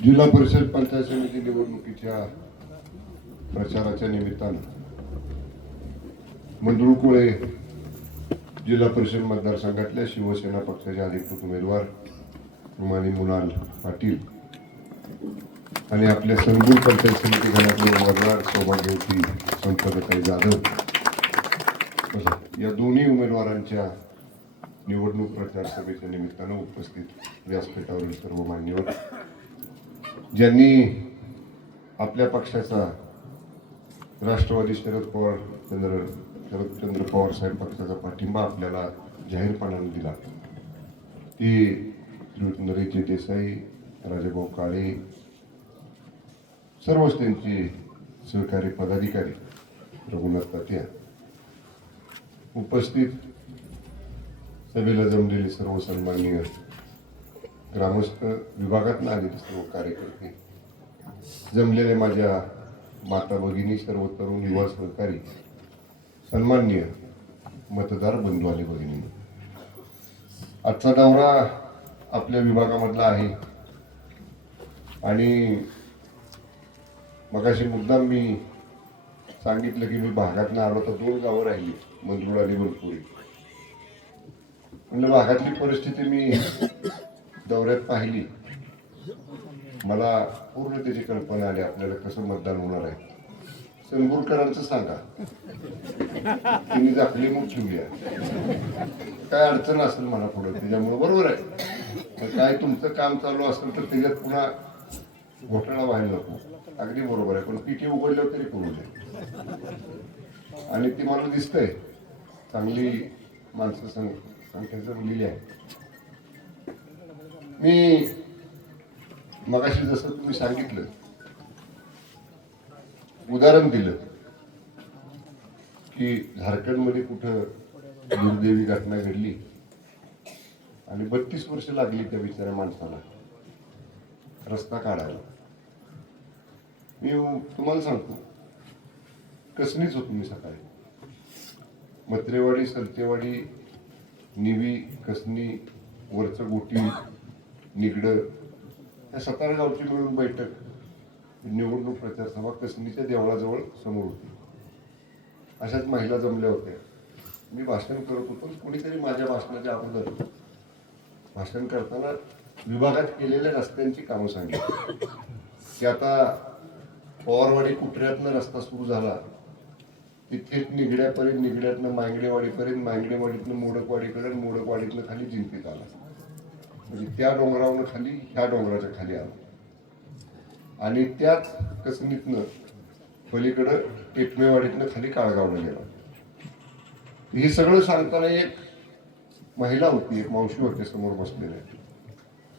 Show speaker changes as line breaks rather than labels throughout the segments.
जिल्हा परिषद पंचायत समिती निवडणुकीच्या प्रचाराच्या निमित्तानं मंडळकुळे जिल्हा परिषद मतदारसंघातल्या शिवसेना पक्षाचे अधिकृत उमेदवार रुमानी मुनाल पाटील आणि आपल्या संगूर पंचायत समिती घरातले उमेदवार सौभाग्यवती संपदाताई जाधव या दोन्ही उमेदवारांच्या निवडणूक प्रचार सभेच्या निमित्तानं उपस्थित व्यासपीठावरील सर्व मान्यवर ज्यांनी आपल्या पक्षाचा राष्ट्रवादी शरद पवार चंद्र शरदचंद्र पवार साहेब पक्षाचा पाठिंबा आपल्याला जाहीरपणाने दिला. ती श्री नरेशजी देसाई राजाभाऊ काळे सर्वच त्यांचे सहकारी पदाधिकारी रघुनाथ तात्या उपस्थित सभेला जमलेले सर्व सन्माननीय ग्रामस्थ विभागातून आलेले सर्व कार्यकर्ते. जमलेले माझ्या माता भगिनी सर्व तरुण युवा सहकारी सन्माननीय मतदार बंधू आले भगिनी आजचा दौरा आपल्या विभागामधला आहे. आणि मगाशी मुद्दाम मी सांगितलं की मी भागातनं आलो तर दोन गावं राहिली मंजूळ आणि बनपुरी म्हणलं भागातली परिस्थिती मी दौऱ्यात पाहिली. मला पूर्ण त्याची कल्पना आली आपल्याला कसं मतदान होणार आहे. संगूरकरांचं सांगा. तिने झाकली मग ठेवूया काय अडचण असेल मला पुढे त्याच्यामुळे बरोबर आहे. तर काय तुमचं काम चालू असेल तर त्याच्यात पुन्हा घोटाळा व्हायला नको. अगदी बरोबर आहे पण पिके उघडल्यावर तरी करू दे. आणि ती मला दिसतंय. चांगली माणसं संख्या जमलेली आहे. मी मगाशी जसं तुम्ही सांगितलं उदाहरण दिलं की झारखंडमध्ये कुठं दुर्दैवी घटना घडली आणि बत्तीस वर्ष लागली त्या बिचाऱ्या माणसाला रस्ता काढायला. मी तुम्हाला सांगतो कसलीच होतो मी सकाळी. मत्रेवाडी सलतेवाडी निवी कसनी वरचं गोटी निगडं या सतारा गावची मिळून बैठक निवडणूक प्रचार सभा कसनीच्या देवळाजवळ समोर होती. अशाच महिला जमल्या होत्या. मी भाषण करत होतो कोणीतरी माझ्या भाषणाच्या अगोदर. भाषण करताना विभागात केलेल्या रस्त्यांची कामं सांगितली. की आता पवारवाडी कुठऱ्यातनं रस्ता सुरू झाला तिथे निगड्यापर्यंत निगड्यातनं मांगडेवाडीपर्यंत मांगडेवाडीतनं मोडकवाडीकडे मोडकवाडीतनं खाली जिंकत आला. म्हणजे त्या डोंगरावनं खाली ह्या डोंगराच्या खाली आलो. आणि त्याच कसनीतनं पलीकडं टेकमेवाडीतनं खाली काळगावला गेला. हे सगळं सांगताना एक महिला होती एक मावशी होते समोर बसलेल्या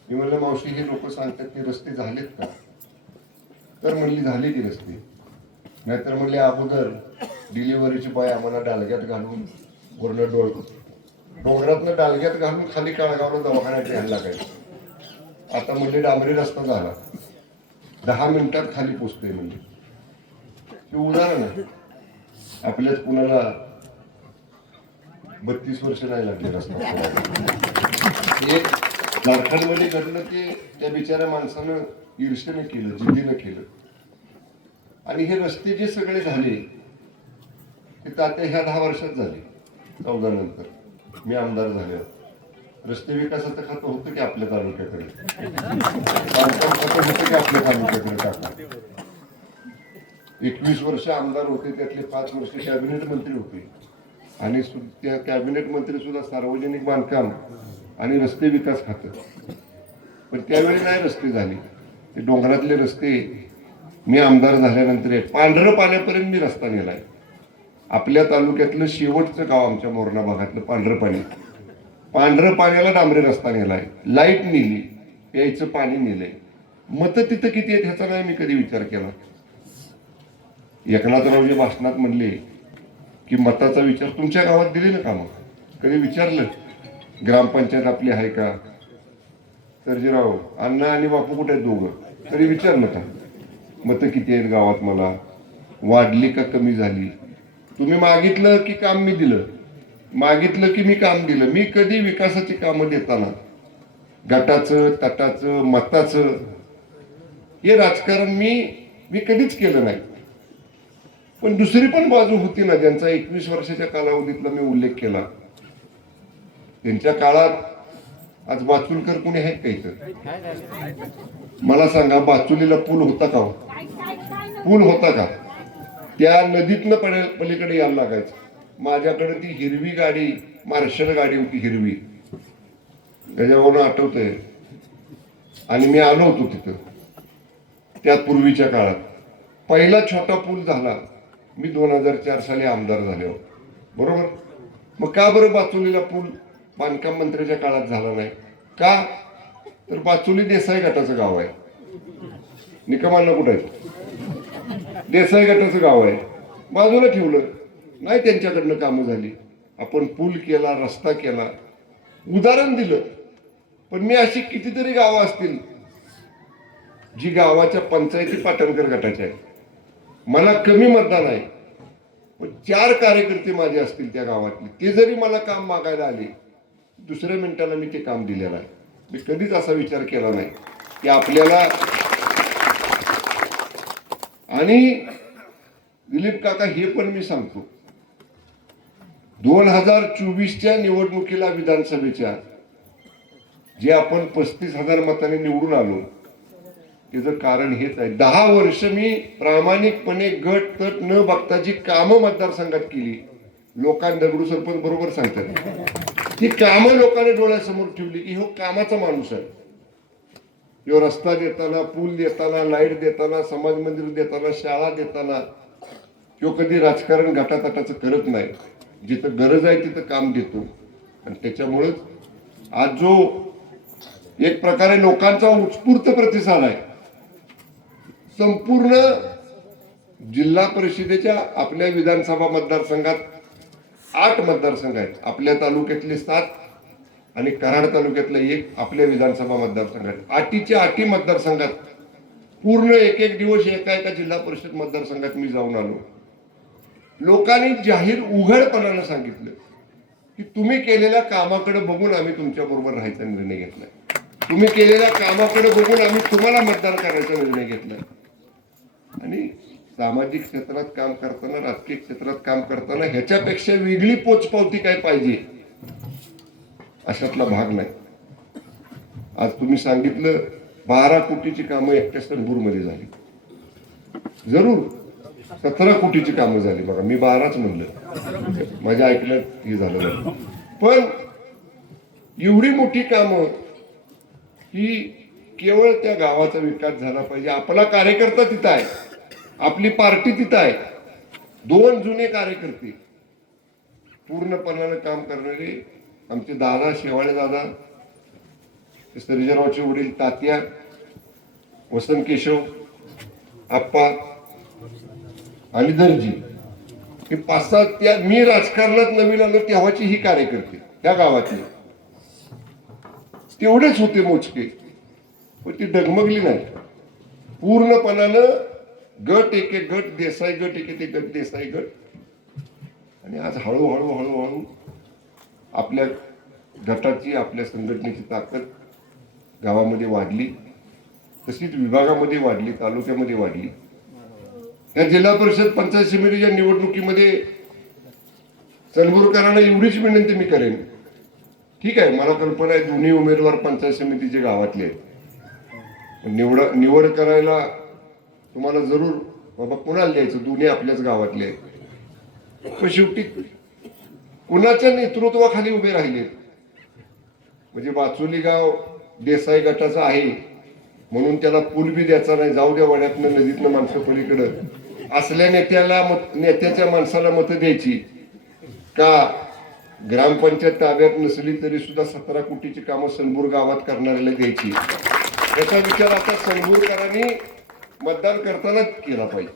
मी म्हणलं मावशी हे लोक सांगतात की रस्ते झालेत का? तर म्हणली झाली की रस्ते. नाहीतर म्हणले अगोदर डिलिव्हरीची बाय आम्हाला डालग्यात घालून वरनं डोळ डोंगरातनं डालग्यात घालून खाली काळगावला दवाखान्यात यायला लागायचं. आता म्हणजे डांबरी रस्ता झाला. दहा मिनिटात खाली पोचते म्हणजे. ते उदाहरण आहे. आपल्यात कुणाला बत्तीस वर्ष नाही लागले रस्ता एक झारखंडमध्ये घडलं ते त्या बिचाऱ्या माणसानं ईर्षेनं केलं जिद्दीनं केलं. आणि हे रस्ते जे सगळे झाले ते तात्या ह्या दहा वर्षात झाले चौदा नंतर. मी आमदार झाले रस्ते विकासाचं खातं होतं की आपल्या तालुक्याकडे. बांधकाम खातं होतं की आपल्या तालुक्याकडे टाकलं. एकवीस वर्ष आमदार होते त्यातले पाच वर्ष कॅबिनेट मंत्री होते. आणि त्या कॅबिनेट मंत्री सुद्धा सार्वजनिक बांधकाम आणि रस्ते विकास खातं. पण त्यावेळी नाही रस्ते झाले. ते डोंगरातले रस्ते मी आमदार झाल्यानंतर पांढरं पाण्यापर्यंत मी रस्ता नेलाय. आपल्या तालुक्यातलं शेवटचं गाव आमच्या मोरणा भागातलं पांढरं पाणी पांढरं पाण्याला डांबरे रस्ता नेलाय. लाइट नेली. प्यायचं पाणी नेलंय. मतं तिथं किती आहेत ह्याचा नाही मी कधी विचार केला. एकनाथरावजी भाषणात म्हणले की मताचा विचार तुमच्या गावात दिले ना का मग कधी विचारलं? ग्रामपंचायत आपली आहे का? सर्जीराव अण्णा आणि बापू कुठे आहेत दोघं? तरी विचारलं का? मतं किती आहेत गावात मला? वाढली का कमी झाली? तुम्ही मागितलं की काम मी दिलं. मागितलं की मी काम दिलं. मी कधी विकासाची कामं देताना गटाचं तटाचं मताचं. हे राजकारण मी मी कधीच केलं नाही. पण दुसरी पण बाजू होती ना ज्यांचा एकवीस वर्षाच्या कालावधीतला मी उल्लेख केला. त्यांच्या काळात आज बाचुलकर कोणी आहेत का इथं? मला सांगा बाचुलीला पूल होता का हो? पूल होता का? त्या नदीतनं पडे पलीकडे यायला लागायचं. माझ्याकडे ती हिरवी गाडी मार्शल गाडी होती हिरवी. त्याच्यावरून आठवतंय. आणि मी आलो होतो तिथं. त्या पूर्वीच्या काळात. पहिला छोटा पूल झाला. मी दोन हजार चार साली आमदार झाले हो बरोबर? मग का बरं बाचुलीला पूल बांधकाम मंत्र्याच्या काळात झाला नाही? का? तर बाचुली देसाई गटाचं गाव आहे. निकमांना कुठं आहे? देसाई गटाचं गाव आहे. बाजूला ठेवलं. नाही त्यांच्याकडनं कामं झाली. आपण पूल केला रस्ता केला. उदाहरण दिलं. पण मी अशी कितीतरी गावं असतील जी गावाच्या पंचायती पाटणकर गटाच्या आहेत. मला कमी मतदान आहे. पण चार कार्यकर्ते माझे असतील त्या गावातले. ते जरी मला काम मागायला आले दुसऱ्या मिनिटाला मी ते काम दिलेलं आहे. मी कधीच असा विचार केला नाही. की आपल्याला आणि दिलीप काका हे पण मी सांगतो. दोन हजार चोवीसच्या निवडणुकीला विधानसभेच्या जे आपण पस्तीस हजार मताने निवडून आलो त्याचं कारण हेच आहे. दहा वर्ष मी प्रामाणिकपणे गट तट न बघता जी कामं मतदारसंघात केली लोकांना दगडू सरपंच बरोबर सांगतात. ती कामं लोकांनी डोळ्यासमोर ठेवली की हो कामाचा माणूस आहे. किंवा रस्ता देताना पूल देताना लाइट देताना समाज मंदिर देताना शाळा देताना किंवा कधी राजकारण घाटाताटाचं करत नाही. जिथं गरज आहे तिथं काम देतो. आणि त्याच्यामुळंच आज जो एक प्रकारे लोकांचा उत्स्फूर्त प्रतिसाद आहे संपूर्ण जिल्हा परिषदेच्या आपल्या विधानसभा मतदारसंघात आठ मतदारसंघ आहेत. आपल्या तालुक्यातले सात आणि कराड तालुक्यातलं एक आपल्या विधानसभा मतदारसंघात अटीच्या अटी मतदारसंघात पूर्ण एक एक दिवस एका एका जिल्हा परिषद मतदारसंघात मी जाऊन आलो. लोकांनी जाहीर उघडपणानं सांगितलं की तुम्ही केलेल्या कामाकडे बघून आम्ही तुमच्या बरोबर राहायचा निर्णय घेतलाय. तुम्ही केलेल्या कामाकडे बघून आम्ही तुम्हाला मतदान करायचा निर्णय घेतलाय. आणि सामाजिक क्षेत्रात काम करताना राजकीय क्षेत्रात काम करताना ह्याच्यापेक्षा वेगळी पोचपावती काय पाहिजे? अशातला भाग नाही. आज तुम्ही सांगितलं बारा कोटीची कामं एकट्या मध्ये झाली. जरूर सतरा कोटीची कामं झाली बघा मी बाराच म्हणलं. माझ्या ऐकण्यात हे झालं पण एवढी मोठी कामं ही केवळ त्या गावाचा विकास झाला पाहिजे. आपला कार्यकर्ता तिथं आहे. आपली पार्टी तिथं आहे. दोन जुने कार्यकर्ते पूर्णपणानं काम करणारे आमचे दादा शेवाळे दादा सर्जरावचे वडील तात्या वसंत केशव आप्पा आणि दर्जी. हे पाच सात त्या मी राजकारणात नवीन आलो तेव्हाची ही कार्यकर्ते त्या गावातली. तेवढेच होते मोजके. पण ती डगमगली नाही. पूर्णपणानं गट एके गट देसाई गट एक एक गट देसाई गट. आणि आज हळूहळू हळूहळू आपल्या गटाची आपल्या संघटनेची ताकद गावामध्ये वाढली तशीच विभागामध्ये वाढली तालुक्यामध्ये वाढली. या जिल्हा परिषद पंचायत समितीच्या निवडणुकीमध्ये चलबुरकरांना एवढीच विनंती मी करेन. ठीक आहे मला कल्पना आहे दोन्ही उमेदवार पंचायत समितीचे गावातले आहेत. निवड निवड करायला तुम्हाला जरूर बाबा कुणाला द्यायचं? दोन्ही आपल्याच गावातले आहेत. पण शेवटी कुणाच्या नेतृत्वाखाली उभे राहिले? म्हणजे वाचोली गाव देसाई गटाचं आहे. म्हणून त्याला पूल बी द्यायचा नाही. जाऊ द्या वड्यातनं नदीतनं माणसं पलीकडं. असल्या नेत्याला मत नेत्याच्या माणसाला मतं द्यायची. का ग्रामपंचायत ताब्यात नसली तरी सुद्धा सतरा कोटीची कामं सनबूर गावात करणाऱ्याला द्यायची. याचा विचार आता सनबूरकरांनी मतदान करतानाच केला पाहिजे.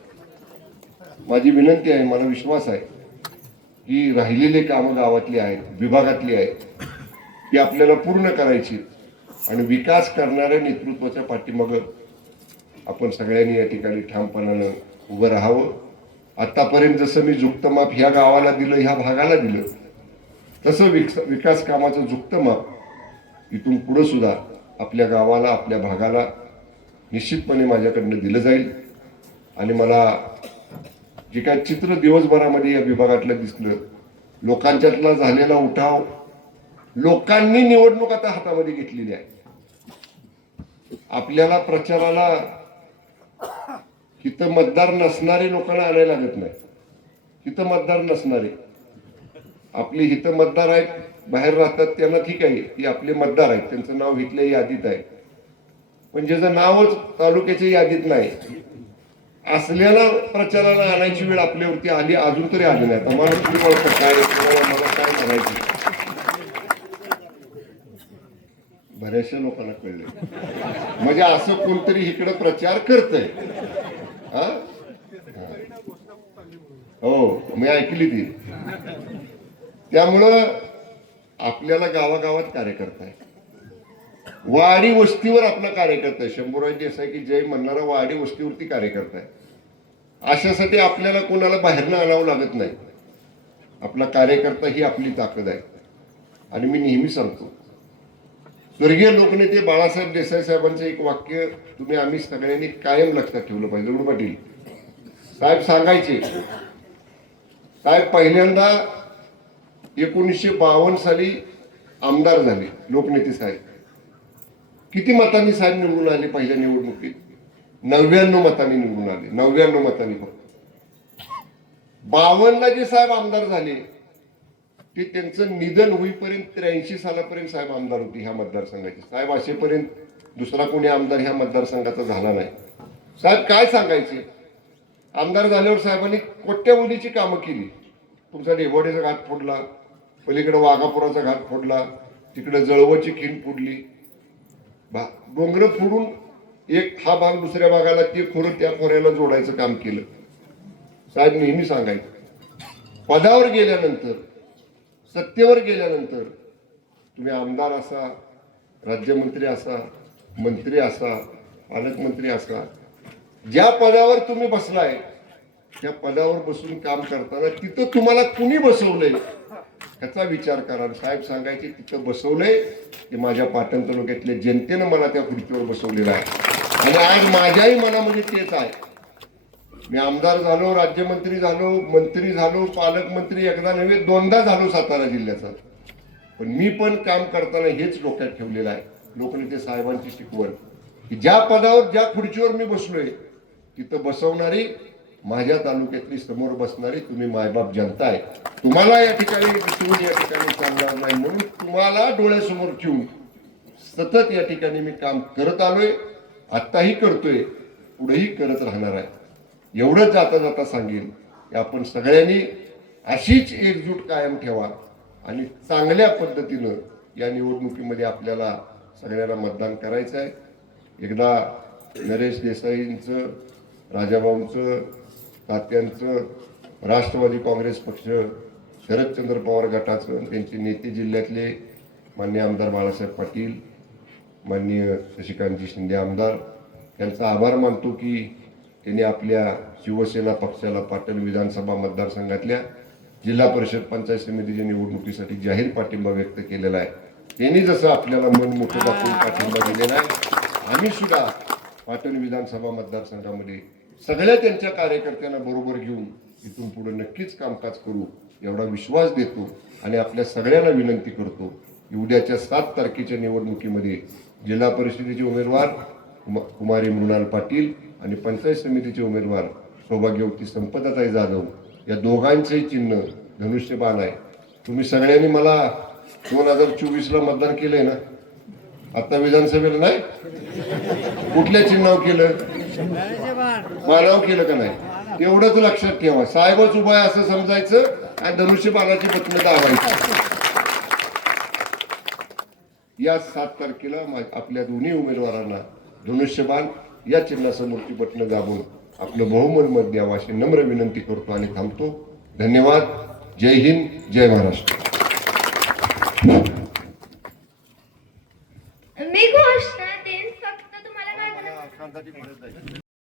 माझी विनंती आहे मला विश्वास आहे. जी राहिलेले कामं गावातली आहेत विभागातली आहेत ती आपल्याला पूर्ण करायची. आणि विकास करणाऱ्या नेतृत्वाच्या पाठीमागं आपण सगळ्यांनी या ठिकाणी ठामपणानं उभं राहावं. आत्तापर्यंत जसं मी जुक्तमाप ह्या गावाला दिलं ह्या भागाला दिलं तसं विकस विकास कामाचं जुक्तमाप इथून पुढं सुद्धा आपल्या गावाला आपल्या भागाला निश्चितपणे माझ्याकडनं दिलं जाईल. आणि मला जे काय चित्र दिवसभरामध्ये या विभागातलं दिसलं लोकांच्यातला झालेला उठाव लोकांनी निवडणूक आता हातामध्ये घेतलेली आहे. आपल्याला प्रचाराला इथं मतदार नसणारे लोकांना आणायला लागत नाही. इथं मतदार नसणारे. आपले हिथं मतदार आहेत बाहेर राहतात त्यांना ठीक आहे की आपले मतदार आहेत त्यांचं नाव हिथल्या यादीत आहे. पण ज्याचं नावच तालुक्याच्या यादीत नाही असलेला प्रचाराला आणायची वेळ आपल्यावरती आली अजून तरी आली नाही. आम्हाला तुम्ही ओळखत काय मला काय म्हणायचं बऱ्याचशा लोकांना कळले. म्हणजे असं कोणतरी इकडे प्रचार करतय. हा? हो मी ऐकली ती. त्यामुळं आपल्याला गावागावात कार्यकर्ता आहे वाडी वस्तीवर आपला कार्यकर्ता आहे. शंभूराज देसाई की जय म्हणणारा वाडी वस्तीवरती कार्यकर्ता आहे. अशासाठी आपल्याला कोणाला बाहेरनं आणावं लागत नाही. आपला कार्यकर्ता ही आपली ताकद आहे. आणि मी नेहमी सांगतो स्वर्गीय लोकनेते बाळासाहेब देसाई साहेबांचं एक वाक्य तुम्ही आम्ही सगळ्यांनी कायम लक्षात ठेवलं पाहिजे. दगडू पाटील साहेब सांगायचे साहेब पहिल्यांदा एकोणीसशे बावन्न साली आमदार झाले लोकनेते साहेब. किती मतांनी साहेब निवडून आले पहिल्या निवडणुकीत? नव्याण्णव मतांनी निवडून आले. नव्याण्णव मतांनी फक्त. बावन्न जे साहेब आमदार झाले ते त्यांचं निधन होईपर्यंत त्र्याऐंशी सालापर्यंत साहेब आमदार होते ह्या मतदारसंघाचे. साहेब असेपर्यंत दुसरा कोणी आमदार ह्या मतदारसंघाचा झाला नाही. साहेब काय सांगायचे? आमदार झाल्यावर साहेबांनी कोट्यावधीची कामं केली. तुमचा डेबोडेचा घाट फोडला पलीकडे वाघापुराचा घाट फोडला तिकडे जळवची खिंड फोडली डोंगरं फोडून एक हा भाग दुसऱ्या भागाला ते खोरं त्या खोऱ्याला जोडायचं काम केलं. साहेब नेहमी सांगायचं. पदावर गेल्यानंतर सत्तेवर गेल्यानंतर तुम्ही आमदार असा राज्यमंत्री असा मंत्री असा पालकमंत्री असा ज्या पदावर तुम्ही बसलाय त्या पदावर बसून काम करताना तिथं तुम्हाला कुणी बसवलंय? ह्याचा विचार करा साहेब सांगायचे तिथं बसवलंय. ते माझ्या पाटण तालुक्यातल्या जनतेनं मला त्या खुर्चीवर बसवलेलं आहे. आणि आज माझ्याही मनामध्ये तेच आहे. मी आमदार झालो राज्यमंत्री झालो मंत्री झालो पालकमंत्री एकदा नव्हे दोनदा झालो सातारा जिल्ह्याचा. पण मी पण काम करताना हेच डोक्यात ठेवलेलं आहे. लोकनेते साहेबांची शिकवण. की ज्या पदावर ज्या खुर्चीवर मी बसलोय तिथं बसवणारी माझ्या तालुक्यातली समोर बसणारी तुम्ही मायबाप जनता आहे. तुम्हाला या ठिकाणी दिसून या ठिकाणी चालणार नाही म्हणून तुम्हाला डोळ्यासमोर ठेवून सतत या ठिकाणी मी काम करत आलोय. आत्ताही करतोय. पुढेही करत राहणार आहे. एवढंच जाता जाता सांगेन की आपण सगळ्यांनी अशीच एकजूट कायम ठेवा आणि चांगल्या पद्धतीनं या निवडणुकीमध्ये आपल्याला सगळ्यांना मतदान करायचं आहे एकदा नरेश देसाईंचं राजाभाऊंचं तात्यांचं राष्ट्रवादी काँग्रेस पक्ष शरदचंद्र पवार गटाचं त्यांचे नेते जिल्ह्यातले मान्य आमदार बाळासाहेब पाटील माननीय शशिकांतजी शिंदे आमदार त्यांचा आभार मानतो की त्यांनी आपल्या शिवसेना पक्षाला पाटण विधानसभा मतदारसंघातल्या जिल्हा परिषद पंचायत समितीच्या निवडणुकीसाठी जाहीर पाठिंबा व्यक्त केलेला आहे. त्यांनी जसं आपल्याला मन मोठं दाखवून पाठिंबा दिलेला आहे आम्ही सुद्धा पाटण विधानसभा मतदारसंघामध्ये सगळ्या त्यांच्या कार्यकर्त्यांना बरोबर घेऊन इथून पुढे नक्कीच कामकाज करू एवढा विश्वास देतो आणि आपल्या सगळ्यांना विनंती करतो की उद्याच्या सात तारखेच्या निवडणुकीमध्ये जिल्हा परिषदेचे उमेदवार कुमारी मृणाल पाटील आणि पंचायत समितीचे उमेदवार सौभाग्यवती संपदाताई जाधव या दोघांचंही चिन्ह धनुष्यबाण आहे. तुम्ही सगळ्यांनी मला दोन हजार चोवीसला मतदान केलंय ना? आता विधानसभेला नाही? कुठल्या चिन्हावर केलं? मानाव केलं का नाही? एवढं तू लक्षात ठेवा. साहेबच उभा आहे असं समजायचं आणि धनुष्यबाणाची पत्नी दाबायची. या सात तारखेला आपल्या दोन्ही उमेदवारांना धनुष्यबाण या चिन्हासमोरची बटणं दाबून आपलं बहुमत मत द्यावं अशी नम्र विनंती करतो आणि थांबतो. धन्यवाद. जय हिंद. जय महाराष्ट्र.